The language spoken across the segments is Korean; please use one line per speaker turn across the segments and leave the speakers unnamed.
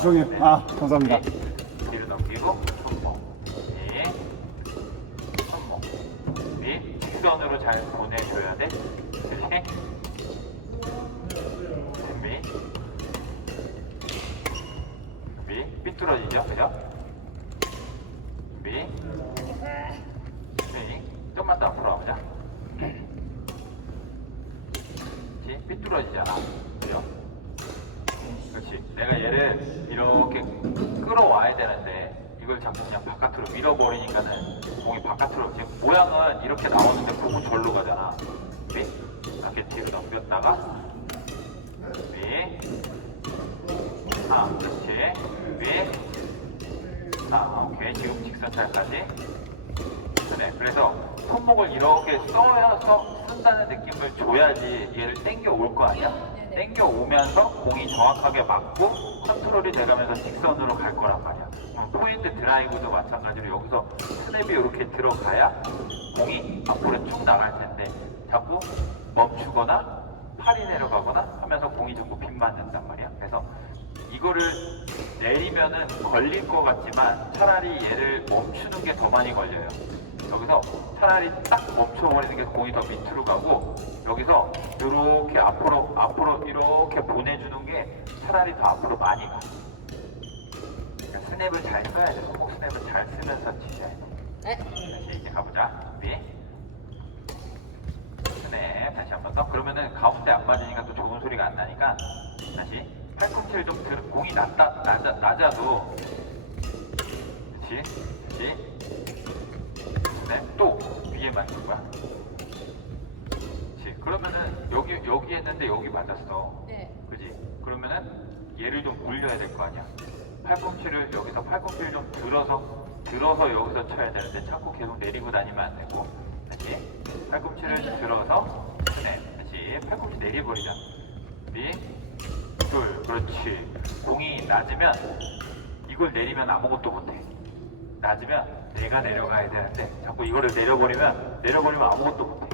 아 저기 아 감사합니다.
네. 뒤로 넘기고 손목. 네. 손목. 네. 직선으로 잘 보내줘야 돼. 그렇지? 준비. 준비. 삐뚤어지죠? 그죠? 준비. 준비. 좀만 더 앞으로 그렇지? 삐뚤어지잖아. 그죠 그렇지. 내가 얘를 이렇게 끌어와야 되는데 이걸 자꾸 그냥 바깥으로 밀어버리니까는 공이 바깥으로 지금 모양은 이렇게 나오는데 공은 절로 가잖아. 네? 이렇게 뒤로 넘겼다가 네. 아, 그렇지. 네. 아, 오케이. 지금 직선찰까지. 그래. 그래서 손목을 이렇게 써서 쓴다는 느낌을 줘야지 얘를 당겨 올 거 아니야?
네네.
당겨 오면서 공이 정확하게 맞고 컨트롤이 돼가면서 직선으로 갈 거란 말이야. 어, 포인트 드라이브도 마찬가지로 여기서 스냅이 이렇게 들어가야 공이 앞으로 쭉 나갈 텐데 자꾸 멈추거나 팔이 내려가거나 하면서 공이 자꾸 빗 맞는단 말이야. 그래서 이거를 내리면은 걸릴 것 같지만 차라리 얘를 멈추는 게 더 많이 걸려요. 여기서 차라리 딱 멈춰버리는 게 공이 더 밑으로 가고 여기서 이렇게 앞으로 앞으로 이렇게 보내주는 게 차라리 더 앞으로 많이 가. 그러니까 스냅을 잘 써야 돼. 손목 스냅을 잘 쓰면서 치셔야 돼.
네.
다시 이제 가보자. 준비. 스냅 다시 한 번 더. 그러면은 가운데 안 맞으니까 또 좋은 소리가 안 나니까 다시 팔꿈치를 좀 들, 공이 낮다 낮아, 낮아도 그렇지, 그렇지. 네, 또 위에 맞는 거야. 그렇지. 그러면은 여기 여기 했는데 여기 맞았어.
네.
그지? 그러면은 얘를 좀 올려야 될 거 아니야. 팔꿈치를 여기서 팔꿈치를 좀 들어서 들어서 여기서 쳐야 되는데 자꾸 계속 내리고 다니면 안 되고 다시 팔꿈치를 들어서 네 다시 팔꿈치 내려버리자. 준비 둘 그렇지. 공이 낮으면 이걸 내리면 아무것도 못해. 낮으면 내가 내려가야 되는데 자꾸 이거를 내려버리면 내려버리면 아무것도 못해.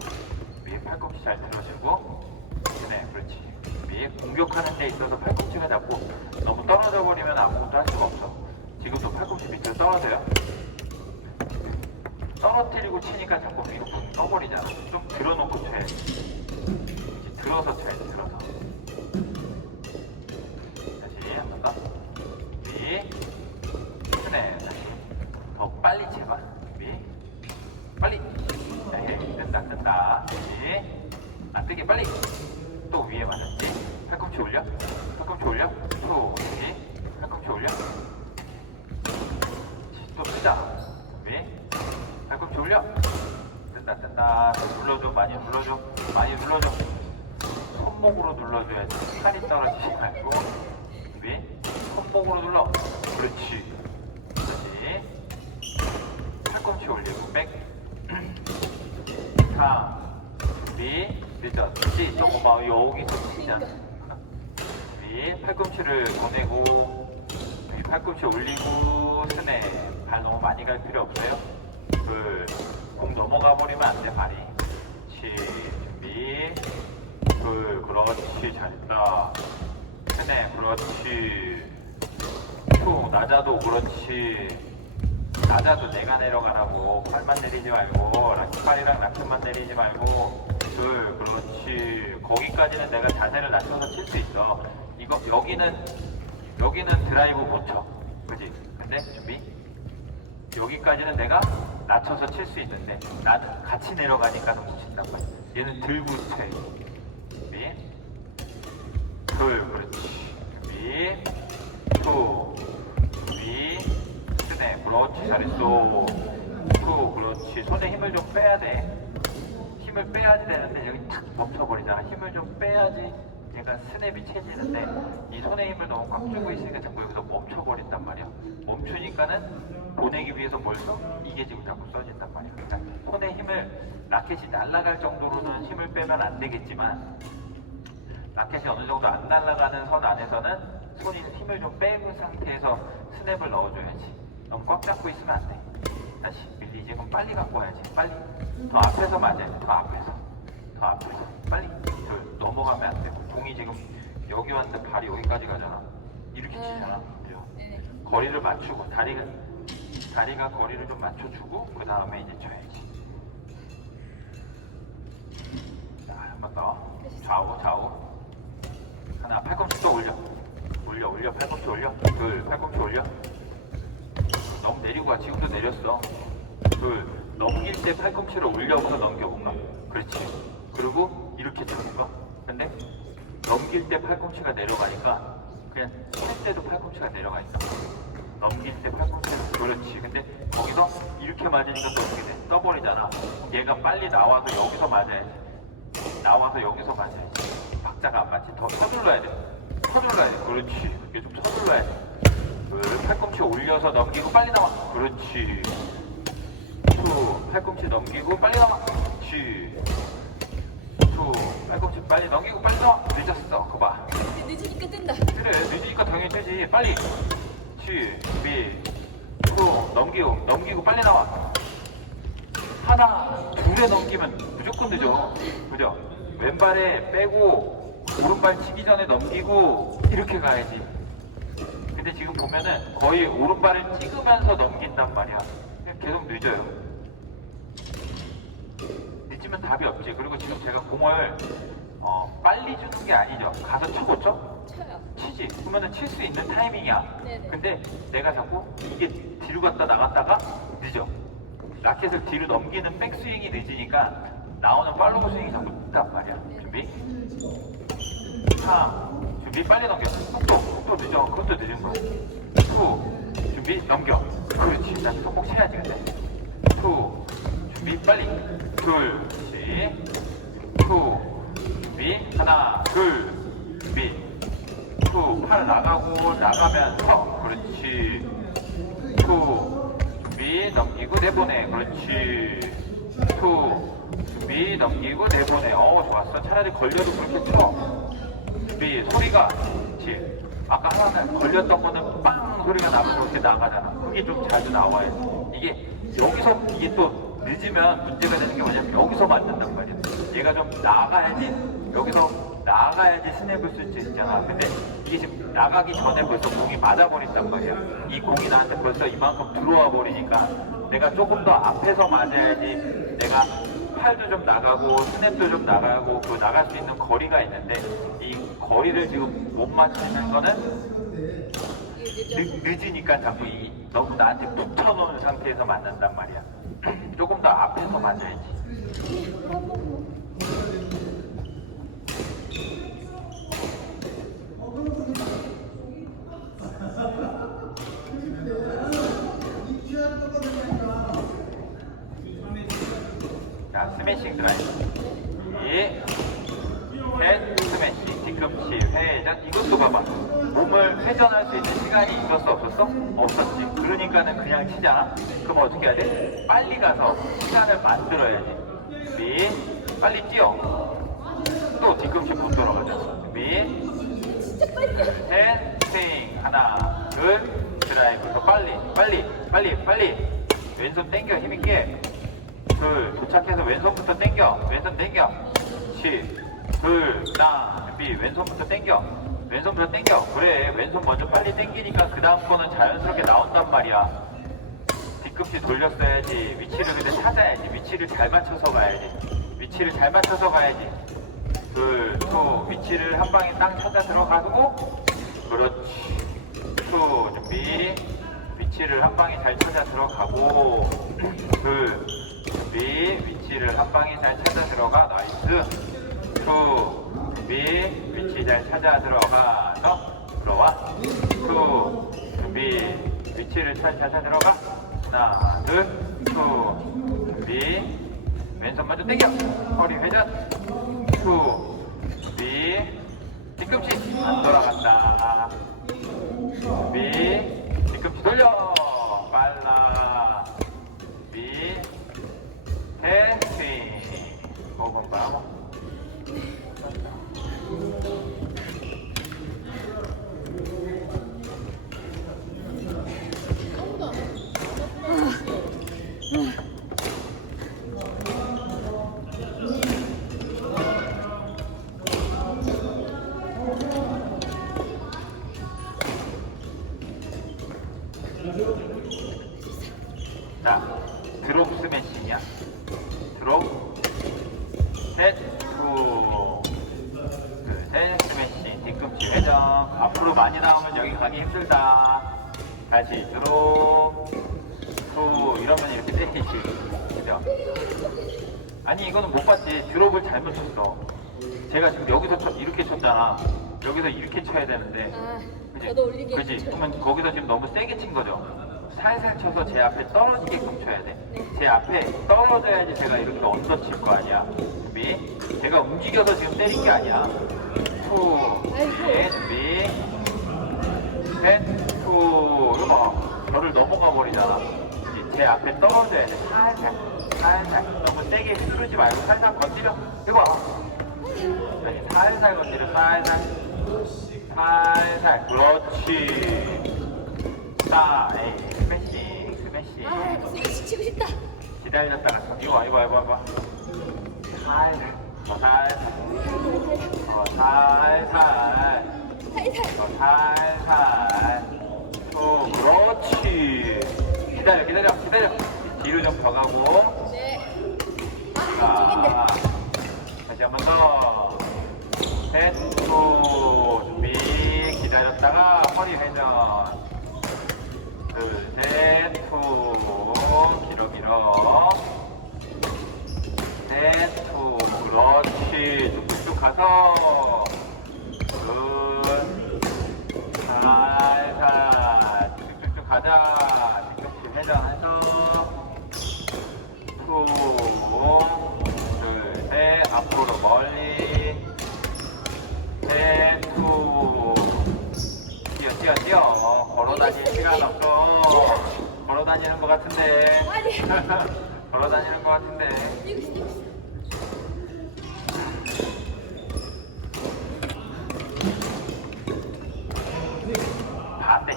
위에 팔꿈치 잘 들어주고 네 그렇지. 위에 공격하는 데 있어서 팔꿈치가 자꾸 너무 떨어져 버리면 아무것도 할 수가 없어. 지금도 팔꿈치 밑으로 떨어져요. 떨어뜨리고 치니까 자꾸 위로 붕 떠버리잖아. 좀 들어놓고 쳐야지. 들어서 쳐야지, 들 번 더. 위. 네, 다시. 더 빨리 제발. 위. 빨리. 자, 예, 뜬다, 뜬다. 다시. 안 뜨게 빨리. 또 위에 맞았지. 팔꿈치 올려. 팔꿈치 올려. 또, 다시. 팔꿈치 올려. 또 뜨자. 위. 팔꿈치 올려. 뜬다, 뜬다. 또 눌러줘. 많이 눌러줘. 많이 눌러줘. 손목으로 눌러줘야지. 팔이 떨어지지 말고. 위. 손목으로 눌러. 그렇지. 다시. 팔꿈치 올리고 백. 3, 준비, 늦었지? 조금 봐, 여기서 치자. 준비, 팔꿈치를 보내고, 여기 팔꿈치 올리고, 스네. 발 너무 많이 갈 필요 없어요. 둘, 공 넘어가 버리면 안 돼, 발이. 그렇지, 준비. 둘, 그렇지, 잘했다. 스네, 그렇지. 툭, 낮아도 그렇지. 낮아도 내가 내려가라고. 팔만 내리지 말고 라켓팔이랑 라켓만 내리지 말고. 둘 그렇지. 거기까지는 내가 자세를 낮춰서 칠 수 있어. 이거 여기는 여기는 드라이브 못쳐. 그지? 근데 준비? 여기까지는 내가 낮춰서 칠 수 있는데 나는 같이 내려가니까 더 친단 말이야. 얘는 들고 쳐 준비? 둘 그렇지. 준비? 투 그렇지 잘했어. 투 그렇지. 손에 힘을 좀 빼야 돼. 힘을 빼야지 되는데 여기 탁 멈춰버리잖아. 힘을 좀 빼야지 얘가 스냅이 채지는데 이 손에 힘을 너무 꽉 주고 있으니까 자꾸 여기서 멈춰버린단 말이야. 멈추니까는 보내기 위해서 뭘 써? 이게 지금 자꾸 써진단 말이야. 그러니까 손에 힘을 라켓이 날아갈 정도로는 힘을 빼면 안 되겠지만 라켓이 어느 정도 안 날아가는 선 안에서는 손이 힘을 좀 빼는 상태에서 스냅을 넣어줘야지. 너무 꽉 잡고 있으면 안 돼. 다시 밀리지. 그럼 빨리 갖고 와야지. 빨리. 더 앞에서 맞아야 돼. 더 앞에서. 더 앞에서. 빨리. 둘. 넘어가면 안 돼. 공이 지금 여기 왔는데 발이 여기까지 가잖아. 이렇게
음.
치잖아. 그죠?
네네.
거리를 맞추고 다리가 다리가 거리를 좀 맞춰주고 그 다음에 이제 쳐야지. 자, 한 번 더. 좌우 좌우. 하나 팔꿈치 또 올려. 올려 올려 팔꿈치 올려. 둘 팔꿈치 올려. 너무 내리고 와. 지금도 내렸어. 둘 넘길 때 팔꿈치를 올려서 넘겨볼까? 그렇지. 그리고 이렇게 쳐볼까? 근데 넘길 때 팔꿈치가 내려가니까 그냥 칠 때도 팔꿈치가 내려가 있어. 넘길 때 팔꿈치가 그렇지. 근데 거기서 이렇게 맞으니까 또 어떻게 돼? 떠버리잖아. 얘가 빨리 나와서 여기서 맞아야지. 나와서 여기서 맞아야지. 박자가 안 맞지. 더 서둘러야 돼. 서둘러야 돼. 그렇지. 이게 좀 서둘러야 돼. 그 팔꿈치 올려서 넘기고 빨리 나와. 그렇지. 투 팔꿈치 넘기고 빨리 나와. 그렇지. 투 팔꿈치 빨리 넘기고 빨리 나와. 늦었어. 그거 봐.
늦으니까 뜬다.
그래 늦으니까 당연히 되지. 빨리. 치, 비, 투 넘기고 넘기고 빨리 나와. 하나 둘에 넘기면 무조건 늦어. 그죠? 왼발에 빼고 오른발 치기 전에 넘기고 이렇게 가야지. 근데 지금 보면은 거의 오른발을 찍으면서 넘긴단 말이야. 계속 늦어요. 늦으면 답이 없지. 그리고 지금 제가 공을 어, 빨리 주는 게 아니죠. 가서 치고 쳐?
쳐요.
치지. 그러면은 칠 수 있는 타이밍이야.
네네.
근데 내가 자꾸 이게 뒤로 갔다 나갔다가 늦어. 라켓을 뒤로 넘기는 백스윙이 늦으니까 나오는 팔로우 스윙이 자꾸 늦단 말이야. 준비. 3. 준비 빨리 넘겨. 속도. 속도 늦어. 그것도 거야. 2. 준비 넘겨. 그렇지. 나 속꼭 쳐야지 근데. 2. 준비 빨리. 둘. 그렇지. 2. 준비 하나. 둘. 준비. 투, 팔 나가고 나가면서 그렇지 투 준비 넘기고 내보내 그렇지 투 준비 넘기고 내보내 어 좋았어 차라리 걸려도 그렇게 쳐 준비 소리가 그렇지 아까 하나 걸렸던 거는 빵 소리가 나고 그렇게 나가잖아 그게 좀 자주 나와야 돼 이게 여기서 이게 또 늦으면 문제가 되는 게 뭐냐면 여기서 맞는단 말이야 얘가 좀 나가야지 여기서 나가야지 스냅을 쓸 수 있잖아. 근데 이게 지금 나가기 전에 벌써 공이 맞아버린단 말이야. 이 공이 나한테 벌써 이만큼 들어와 버리니까 내가 조금 더 앞에서 맞아야지 내가 팔도 좀 나가고 스냅도 좀 나가고 그 나갈 수 있는 거리가 있는데 이 거리를 지금 못 맞추는 거는.
늦,
늦으니까 자꾸 이, 너무 나한테 붙여놓은 상태에서 맞는단 말이야. 조금 더 앞에서 맞아야지. 자, 스매싱 드라이브. 이, 셋, 스매싱, 뒤꿈치, 회전. 이것도 봐봐. 몸을 회전할 수 있는 시간이 있었어, 없었어? 없었지. 그러니까는 그냥 치잖아? 그럼 어떻게 해야 돼? 빨리 가서 시간을 만들어야지. 준비, 빨리 뛰어. 또 뒤꿈치 못 돌아가자. 준비. 셋, 스윙. 하나, 둘, 드라이브. 더 빨리, 빨리, 빨리, 빨리. 왼손 당겨, 힘있게. 둘, 도착해서 왼손부터 당겨. 왼손 당겨. 시, 둘, 하나, 준비. 왼손부터 당겨. 왼손부터 당겨. 그래, 왼손 먼저 빨리 당기니까 그 다음 거는 자연스럽게 나온단 말이야. 뒤꿈치 돌렸어야지. 위치를 근데 찾아야지. 위치를 잘 맞춰서 가야지. 위치를 잘 맞춰서 가야지. 둘, 투, 위치를 한 방에 딱 찾아 들어가고, 그렇지. 투, 준비. 위치를 한 방에 잘 찾아 들어가고, 둘, 준비. 위치를 한 방에 잘 찾아 들어가. 나이스. 투, 준비. 위치 잘 찾아 들어가서 들어와. 투, 준비. 위치를 잘 찾아 들어가. 하나, 둘, 투, 준비. 왼손 먼저 당겨. 허리 회전. 투, 준비. 뒤꿈치 안 돌아간다. 준비. 뒤꿈치 돌려. 빨라. 준비. 테 아니, 이거는 못 봤지. 드롭을 잘못 쳤어. 제가 지금 여기서 쳐, 이렇게 쳤잖아. 여기서 이렇게 쳐야 되는데.
아,
그지?
저도 올리게
그지?
해주죠.
그러면 거기서 지금 너무 세게 친 거죠? 살살 쳐서 제 앞에 떨어지게끔 쳐야 돼.
네.
제 앞에 떨어져야지 제가 이렇게 얹어 칠거 아니야. 준비. 제가 움직여서 지금 때린 게 아니야. 투. 네, 준비. 셋, 투. 이거 봐. 저를 넘어가 버리잖아. 그지? 제 앞에 떨어져야 돼. 살살. 살살. 너무 세게 휘두르지 말고 살살 건드려. 이거 봐. 네, 살살 건드려. 살살. 살살 그렇지 자 에이 스매싱 스매싱
아, 스매시 치고 싶다.
기다렸다가 저- 이거 봐 이거 봐 이거 봐 살살 어, 살살 어, 살살
살살.
어, 살살 어, 그렇지 기다려 기다려 기다려 뒤로 좀 더 가고. 자, 다시 한 번 더. 셋, 후, 준비. 기다렸다가 허리 회전. 둘, 셋, 후. 길어, 길어. 셋, 후. 그렇지. 쭉쭉쭉 가서. 같은데.
아니.
걸어 다니는 것 같은데. 반대.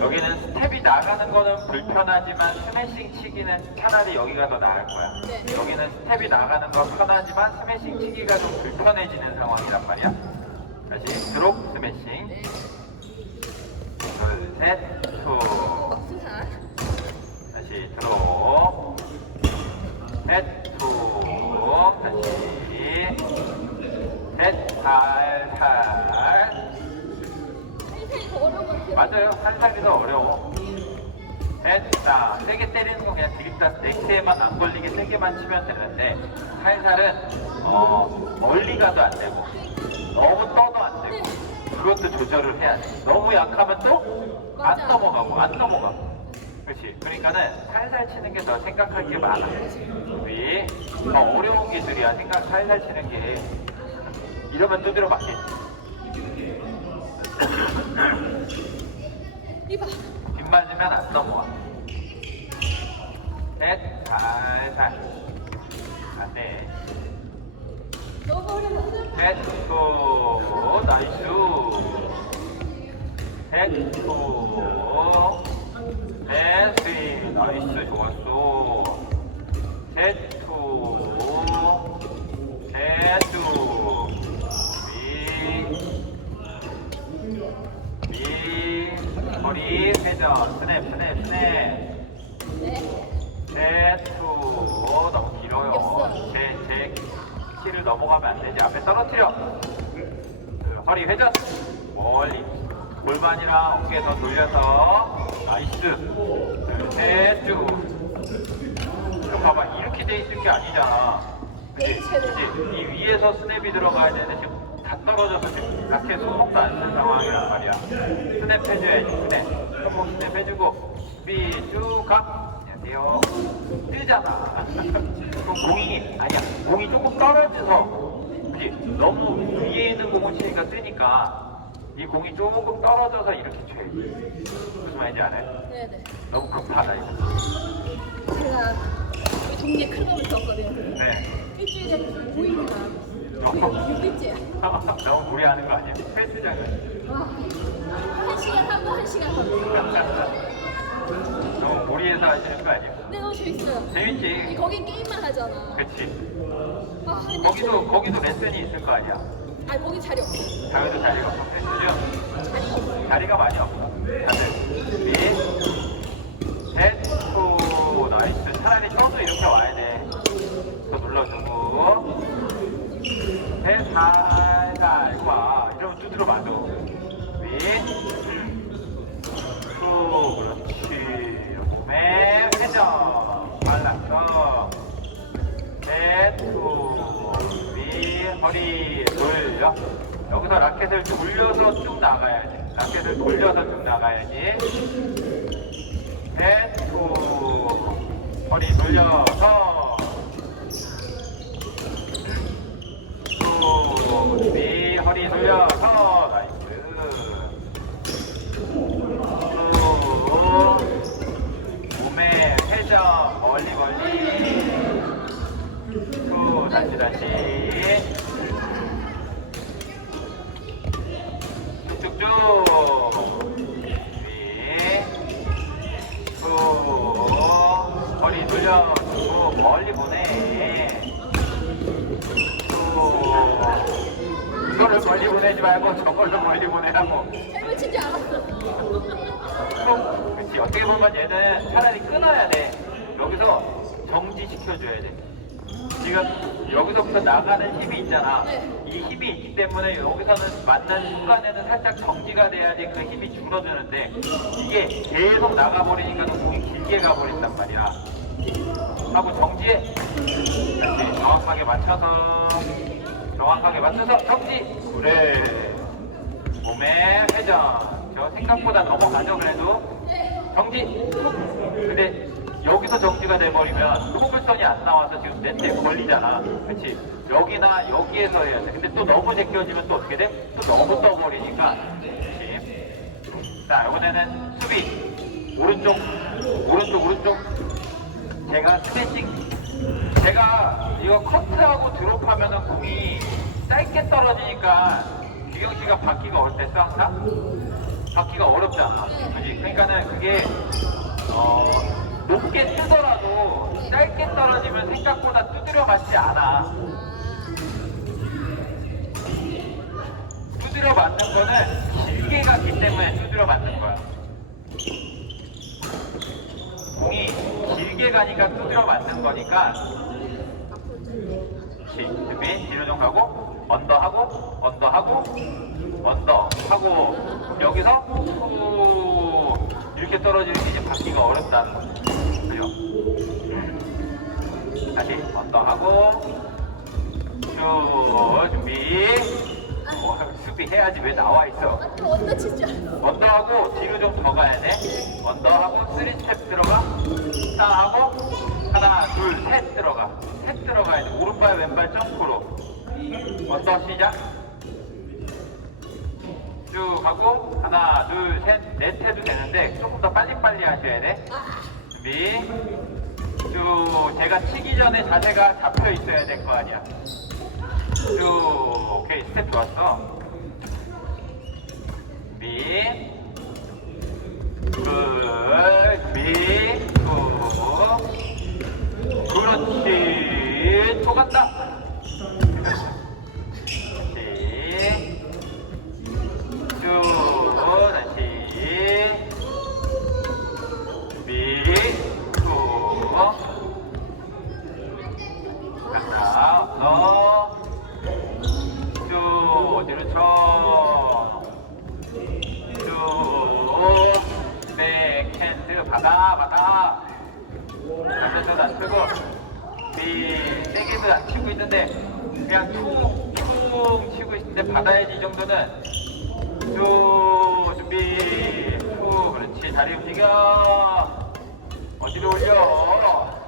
여기는 스텝이 나가는 거는 불편하지만 스매싱 치기는 차라리 여기가 더 나을 거야.
네.
여기는 스텝이 나가는 거 편하지만 스매싱 치기가 좀 불편해지는 상황이란 말이야. 다시 드롭 스매싱.
네.
둘, 셋, 투. 다시 드롭. 셋, 투. 다시. 셋,
것 같아요.
맞아요. 살살이 더 어려워. 됐다. 세게 때리는 거 그냥 드립다. 넥스에만 안 걸리게 세게만 치면 되는데 살살은 어, 멀리 가도 안 되고 너무 떠도 안 되고 그것도 조절을 해야 돼. 너무 약하면 또 안. 넘어가고 안 넘어가. 그렇지. 그러니까는 살살 치는 게 더 생각할 게 많아. 우리 더 어려운 기술이야. 생각 살살 치는 게 이러면 두드려 맞겠지.
이봐.
빗 맞으면 안 넘어와. 셋, 살살. 안 돼. 또, 나이스. 셋, 또, 넷, 스윙. 나이스, 좋았어. 또, 위, 위, 허리 회전, 스냅, 스냅, 스냅.
네.
키를 넘어가면 안 되지. 앞에 떨어뜨려. 그 허리 회전. 멀리. 골반이랑 어깨 더 돌려서. 나이스. 셋, 쭉. 봐봐. 이렇게 돼 있을 게 아니잖아. 그치? 그치? 이 위에서 스냅이 들어가야 되는데 지금 다 떨어져서 지금 밖에 손목도 안 쓴 상황이란 말이야. 스냅 해줘야지, 스냅. 손목 스냅 해주고, 삐 쭉 가. 안녕하세요. 뜨잖아. 그럼 공이, 아니야. 공이 조금 떨어져서, 그치? 너무 위에 있는 공을 치니까 뜨니까, 이 공이 조금 떨어져서 이렇게 쳐야지. 무슨 말인지 알아요?
네네.
너무 급하다, 이거.
제가 우리 동네 클럽을 줬거든요.
네.
일주일에 거.
너무,
6일째.
너무 무리하는 거 아니야? 헬스장은.
와. 한 시간 하고 한 시간 하고.
너무 무리해서 하시는 거 아니에요?
근데 너무 재밌어요.
재밌지?
거긴 게임만 하잖아.
그치?
아, 근데
거기도, 거기도 레슨이 있을 거 아니야?
아, 거기 자리 없어.
자기도 자리가 없어. 그죠?
자리가 없어.
자리가 많이 없어. 다들 준비. 셋, 허리 돌려. 여기서 라켓을 돌려서 쭉 나가야지. 라켓을 돌려서 쭉 나가야지. 셋, 후. 허리 돌려서. 후. 준비. 돌려서. 나이스. 후. 몸에 회전 멀리 멀리 후 다시 다시 쭉쭉쭉 위후 허리 돌려주고 멀리 보내 후 이거를 멀리 보내지 말고 저걸로 멀리 보내라고.
잘못 친줄 알았어.
그럼 그치 어떻게 보면 얘는 차라리 끊어야 돼. 여기서 정지시켜줘야 돼. 지금 여기서부터 나가는 힘이 있잖아.
네.
이 힘이 있기 때문에 여기서는 맞는 순간에는 살짝 정지가 돼야지 그 힘이 줄어드는데 이게 계속 나가버리니까 공이 길게 가버린단 말이야. 하고 정지해. 그렇지 정확하게 맞춰서 정확하게 맞춰서 정지 그래 몸에 회전. 저 생각보다 넘어가죠, 그래도. 정지. 근데 여기서 정지가 돼버리면 코블선이 안 나와서 지금 네트에 걸리잖아. 그치? 여기나 여기에서 해야 돼. 근데 또 너무 제껴지면 또 어떻게 돼? 또 너무 떠버리니까. 그치? 자, 이번에는 수비. 오른쪽, 오른쪽, 오른쪽. 제가 스매싱. 제가 이거 커트하고 드롭하면은 공이 짧게 떨어지니까 규경 씨가 받기가 어렵 때 항상 받기가 어렵잖아. 그지? 그러니까는 그게 어 높게 뜨더라도 짧게 떨어지면 생각보다 두드려 맞지 않아. 두드려 맞는 거는 길게 갔기 때문에 두드려 맞는 거야. 공이 길게 가니까 두드려 맞는 거니까 그렇지. 준비 뒤로 좀 가고 언더 하고 언더 하고 언더 하고 여기서 후 이렇게 떨어지는 게 이제 받기가 어렵다는 거죠. 그죠? 음. 다시 언더 하고 쭉 준비 어, 수비 해야지 왜 나와 있어?
또 언더 알았어.
언더하고 뒤로 좀 더 가야 돼. 언더하고 쓰리 스텝 들어가. 따하고 하나, 둘, 셋 들어가. 셋 들어가야 돼. 오른발, 왼발 점프로. 언더 시작. 쭉 하고 하나, 둘, 셋, 넷 해도 되는데 조금 더 빨리빨리 하셔야 돼. 준비. 쭉 제가 치기 전에 자세가 잡혀 있어야 될 거 아니야. 쭉 오케이 스텝 좋았어. 준비. 굿, 준비, 굿. 그렇지. 또 간다. 안 쓰고 미 세게도 안 치고 있는데 그냥 퉁퉁 치고 있는데 받아야지 이 정도는 쭉 준비 쭉. 그렇지. 다리 움직여. 어디로 올려?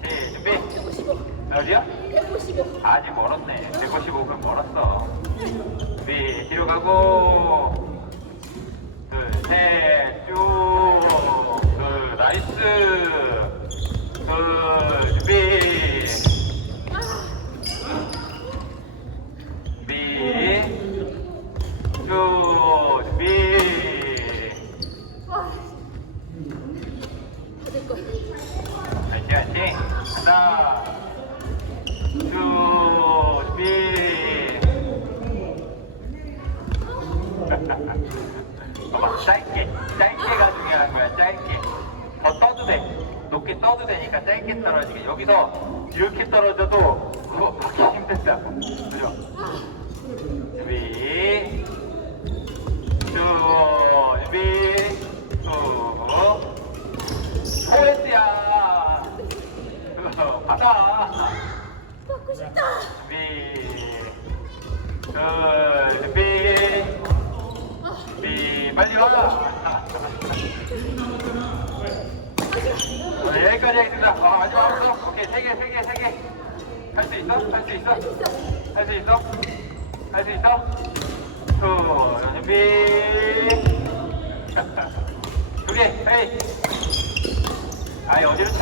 그렇지. 준비.
155.
어디야?
155.
아직 멀었네. 155분 멀었어. 준비. 뒤로 가고. 둘셋쭉둘 나이스. 둘 준비 준비 이렇게 떨어져도 그거 받기 힘들다. 그죠? 준비, 준비, 쭉. 포에스야. 받아.
받고 싶다. 준비, 준비, 준비, 빨리 와.
여기까지 하겠습니다. 어, 마지막 함수. 오케이, 세 개, 세 개, 세 개. 할 수 있어? 할 수 있어? 할 수 있어? 할 수 있어? 투, 준비. 두 개, 헤이. 아이, 어디로 쳐?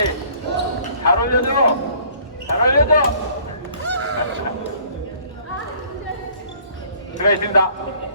헤이. 잘 올려줘. 잘 올려줘. 수고하셨습니다.